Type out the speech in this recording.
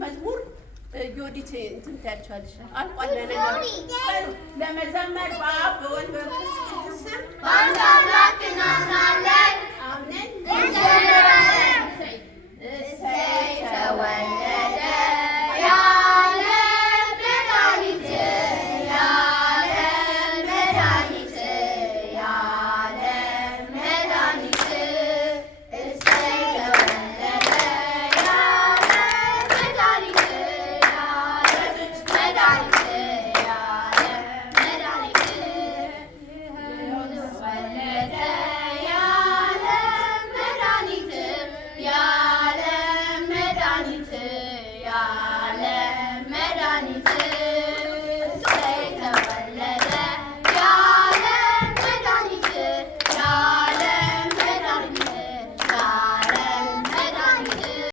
መዝሙር ዮዲት እንትን ታያቸዋለሽ። አልቋል ለመዘመር በአብ በወልድ በመንፈስ ቅዱስ ስም በአንድ አምላክ እናምናለን።